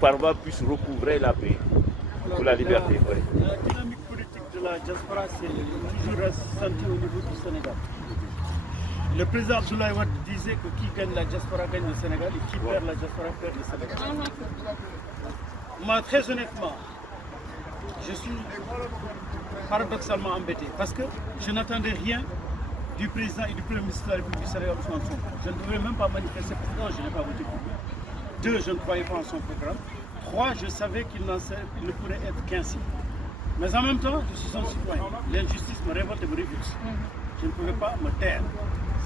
Farba puisse recouvrer la paix pour la liberté. La dynamique politique de la diaspora, c'est toujours ressentie au niveau du Sénégal. Le président Abdoulaye Wade disait que qui gagne la diaspora gagne le Sénégal et qui perd la diaspora perd le Sénégal. Moi, très honnêtement, je suis paradoxalement embêté parce que je n'attendais rien du président et du premier ministre de la République du Sénégal, Ousmane Sonko. Je ne devais même pas manifester pour un, je n'ai pas voté pour lui. Deux, je ne croyais pas en son programme. Trois, je savais qu'il ne pourrait être qu'ainsi. Mais en même temps, je suis un citoyen. L'injustice me révolte et me révulse. Je ne pouvais pas me taire.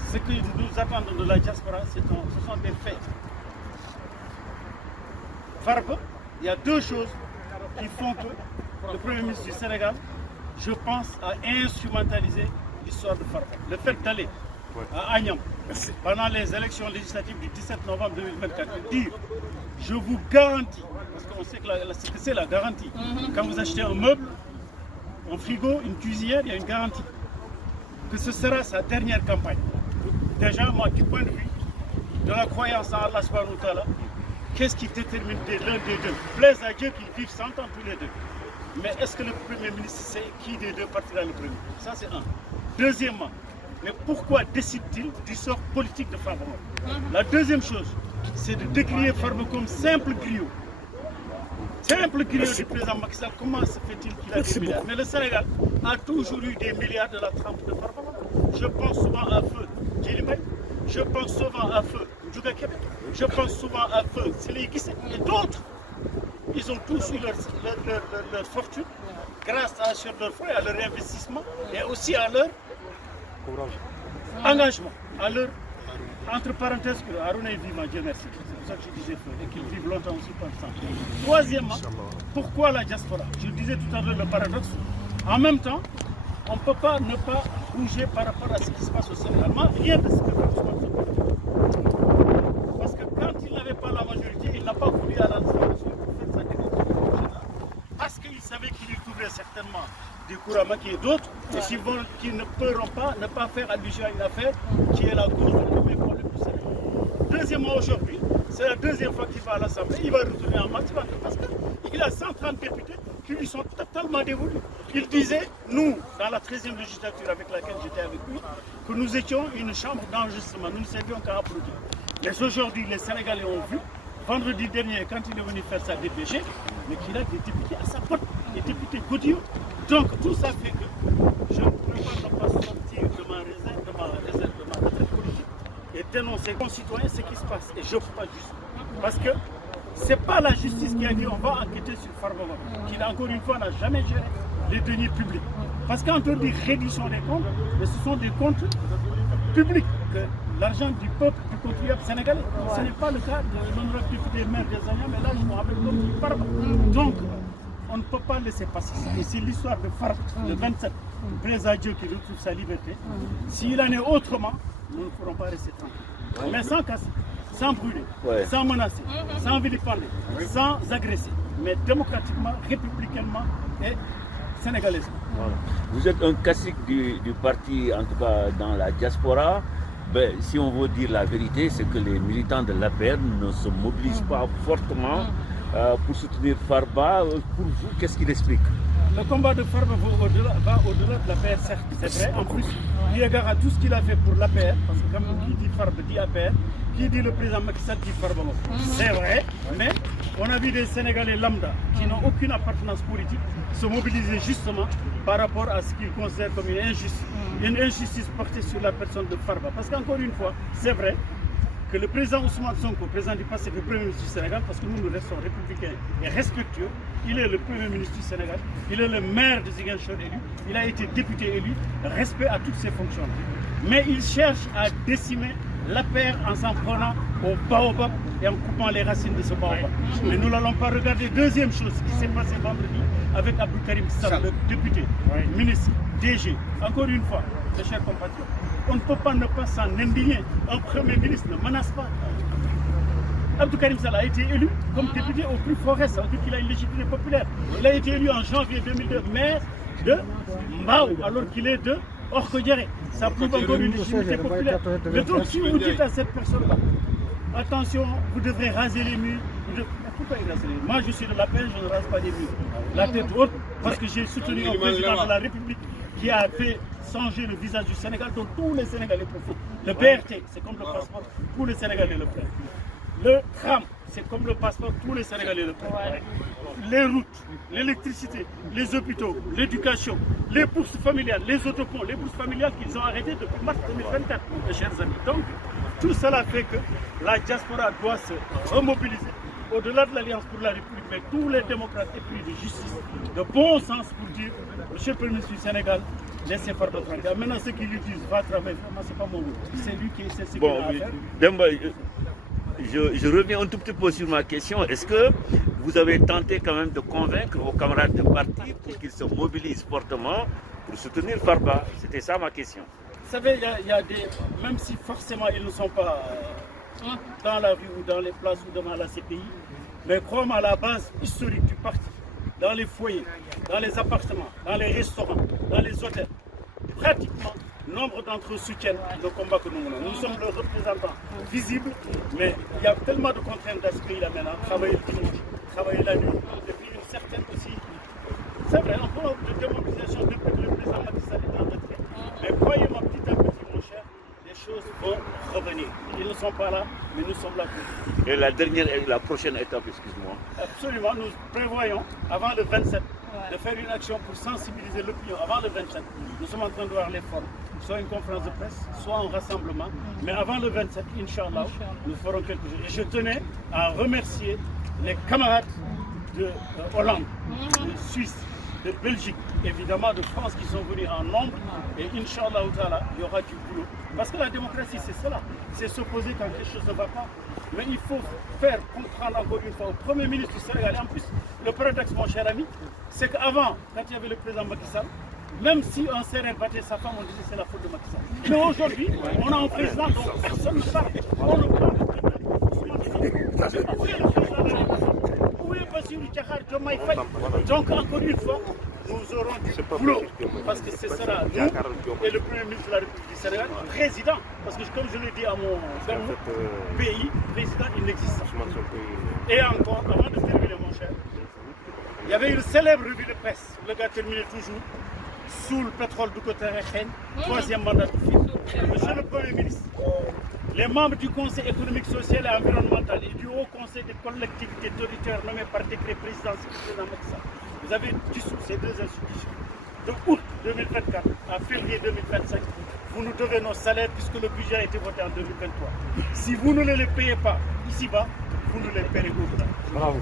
Ce que nous attendons de la diaspora, ce sont des faits. Farba, il y a deux choses qui font que le Premier ministre du Sénégal, je pense, a instrumentalisé l'histoire de Farba. Le fait d'aller à Agnam, pendant les élections législatives du 17 novembre 2024, et dire, je vous garantis, parce qu'on sait que c'est la garantie, quand vous achetez un meuble, un frigo, une cuisinière, il y a une garantie, que ce sera sa dernière campagne. Déjà, moi, du point de vue de la croyance en Allah subhanahu wa ta'ala, qu'est-ce qui détermine l'un des deux? Plaise à Dieu qu'ils vivent 100 ans tous les deux. Mais est-ce que le Premier ministre sait qui des deux partira le premier? Ça, c'est un. Deuxièmement, mais pourquoi décide-t-il du sort politique de Farba? La deuxième chose, c'est de décrire Farba comme simple griot. Simple griot du président Macky Sall. Comment se fait-il qu'il a des milliards? Mais le Sénégal a toujours eu des milliards de la trempe de Farba. Je pense souvent à feu Djilimay, je pense souvent à feu Ndjouga Kébé, je pense souvent à feu Sélé Guissé et d'autres. Ils ont tous eu leur fortune grâce à leur fonds et à leur investissement et aussi à leur engagement, à leur, entre parenthèses, que Harouna est vivant, Dieu merci. C'est pour ça que je disais feu et qu'ils vivent longtemps aussi par ça. Troisièmement, pourquoi la diaspora? Je disais tout à l'heure le paradoxe. En même temps, on ne peut pas ne pas bouger par rapport à ce qui se passe au Sénégal. Rien de ce que fait Ousmane Sonko. Parce que quand il n'avait pas la majorité, il n'a pas voulu à la pour faire sa déclaration. Parce qu'il savait qu'il y trouverait certainement des Kouramaki et d'autres qui ne pourront pas ne pas faire allusion à une affaire qui est la cause du premier problème du Sénégal. Deuxièmement, aujourd'hui, c'est la deuxième fois qu'il va à l'Assemblée. Il va retourner en maths parce qu'il a 130 députés qui lui sont totalement dévolus. Il disait, nous, dans la 13e législature avec laquelle j'étais avec lui, que nous étions une chambre d'enregistrement. Nous ne servions qu'à applaudir. Mais aujourd'hui, les Sénégalais ont vu, vendredi dernier, quand il est venu faire sa DPG, mais qu'il a des députés à sa porte, des députés godillots. Donc tout ça fait que je ne peux pas sortir de ma réserve, de ma retraite politique et dénoncer aux concitoyens ce qui se passe. Et je ne peux pas juste. Parce que ce n'est pas la justice qui a dit on va enquêter sur Farba, qui encore une fois n'a jamais géré les deniers publics. Parce quand on dit réduction des comptes, mais ce sont des comptes publics, que l'argent du peuple, du contribuable sénégalais. Ce n'est pas le cas de l'honorable député maire des Agnam, mais là je me rappelle comme il parle. Donc, on ne peut pas laisser passer ça. Et c'est l'histoire de Farba, le 27, plaise à Dieu qui retrouve sa liberté. S'il en est autrement, nous ne pourrons pas rester tranquilles. Mais sans casser, sans brûler, sans menacer, sans vilipender, sans agresser, mais démocratiquement, républicainement et sénégalaisement. Voilà. Vous êtes un classique du parti, en tout cas dans la diaspora. Ben, si on veut dire la vérité, c'est que les militants de l'APR ne se mobilisent pas fortement pour soutenir Farba. Pour vous, qu'est-ce qu'il explique? Le combat de Farba va au-delà de l'APR, certes, c'est vrai. En plus, il égard à tout ce qu'il a fait pour l'APR, parce que comme qui dit Farba dit APR, qui dit le président Macky Sall dit Farba. C'est vrai, mais on a vu des Sénégalais lambda qui n'ont aucune appartenance politique se mobiliser justement par rapport à ce qu'ils considèrent comme une injustice portée sur la personne de Farba. Parce qu'encore une fois, c'est vrai que le président Ousmane Sonko, président du passé, le premier ministre du Sénégal, parce que nous restons républicains et respectueux, il est le premier ministre du Sénégal, il est le maire de Ziguinchor élu, il a été député élu, respect à toutes ses fonctions. Mais il cherche à décimer l'APR en s'en prenant au baobab et en coupant les racines de ce baobab. Mais nous n'allons pas regarder. Deuxième chose qui s'est passée vendredi avec Abdou Karim Sall, le député, ministre, DG. Encore une fois, mes chers compatriotes, on ne peut pas ne pas s'en indigner. Un premier ministre ne menace pas. Abdou Karim Sall a été élu comme député au plus fort reste, ça veut dire qu'il a une légitimité populaire. Il a été élu en janvier 2002 maire de Mbao, alors qu'il est de Orkodjere. Ça prouve encore une légitimité populaire. Mais donc si vous dites à cette personne-là, attention, vous devrez raser les murs, Pourquoi il rase les murs? Moi, je suis de la peine, je ne rase pas les murs. La tête haute, parce que j'ai soutenu un président de la République qui a fait changer le visage du Sénégal, dont tous les Sénégalais profitent. Le BRT, c'est comme le passeport, tous les Sénégalais le prennent. Le tram, c'est comme le passeport, tous les Sénégalais le prennent. Les routes, l'électricité, les hôpitaux, l'éducation, les bourses familiales, les autoponts, les bourses familiales qu'ils ont arrêtées depuis mars 2024, mes chers amis. Donc, tout cela fait que la diaspora doit se remobiliser au-delà de l'Alliance pour la République, mais tous les démocrates épris de justice, de bon sens pour dire, Monsieur le Premier ministre du Sénégal, laissez faire votre travail. Maintenant, ceux qui lui disent, va travailler, vraiment, c'est pas mon goût. C'est lui qui sait ce qu'il a à faire. Demba, je reviens un tout petit peu sur ma question. Est-ce que vous avez tenté quand même de convaincre vos camarades de parti pour qu'ils se mobilisent fortement pour soutenir Farba? C'était ça ma question. Vous savez, il y a des... Même si forcément ils ne sont pas dans la rue ou dans les places ou devant la CPI, mais comme à la base historique du parti, dans les foyers, dans les appartements, dans les restaurants, dans les hôtels, pratiquement, nombre d'entre eux soutiennent le combat que nous menons. Nous sommes le représentant visible, mais il y a tellement de contraintes dans ce pays-là maintenant. Travailler le dimanche, travailler la nuit, et puis une certaine aussi... C'est vrai, un peu de démobilisation depuis que le président Macky Sall est en retrait. Mais croyez-moi, petit à petit, mon cher, les choses vont revenir. Ils ne sont pas là, mais nous sommes là pour. Et la prochaine étape, excuse-moi. Absolument, nous prévoyons, avant le 27, de faire une action pour sensibiliser l'opinion. Avant le 27, nous sommes en train de voir les formes. Soit une conférence de presse, soit un rassemblement. Mais avant le 27, Inch'Allah, nous ferons quelque chose. Et je tenais à remercier les camarades de Hollande, de Suisse, de Belgique, évidemment de France qui sont venus en nombre. Et Inch'Allah, il y aura du boulot. Parce que la démocratie, c'est cela. C'est s'opposer quand quelque chose ne va pas. Mais il faut faire comprendre encore une fois au Premier ministre du Sénégal. Et en plus, le paradoxe, mon cher ami, c'est qu'avant, quand il y avait le président Macky Sall, même si un Sérère battait sa femme, on disait c'est la faute de Macky Sall. Mais aujourd'hui, on a un président dont personne ne parle. On le prend donc encore une fois, nous aurons du boulot parce que ce sera nous et le Premier ministre de la République du Sénégal, président, parce que comme je l'ai dit à mon pays, président il n'existe pas. Et encore, avant de terminer mon cher, il y avait une célèbre revue de presse, le gars terminait toujours, sous le pétrole du côté Rekhen, troisième mandat de film. Monsieur le Premier ministre, les membres du Conseil économique, social et environnemental et du Haut Conseil des collectivités territoriales nommés par décret présidentiel du président Macky Sall, vous avez dissous ces deux institutions. De août 2024 à février 2025, vous nous devez nos salaires puisque le budget a été voté en 2023. Si vous ne les payez pas ici-bas, vous nous les paierez au-delà. Bravo.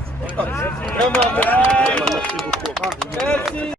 Merci beaucoup. Merci.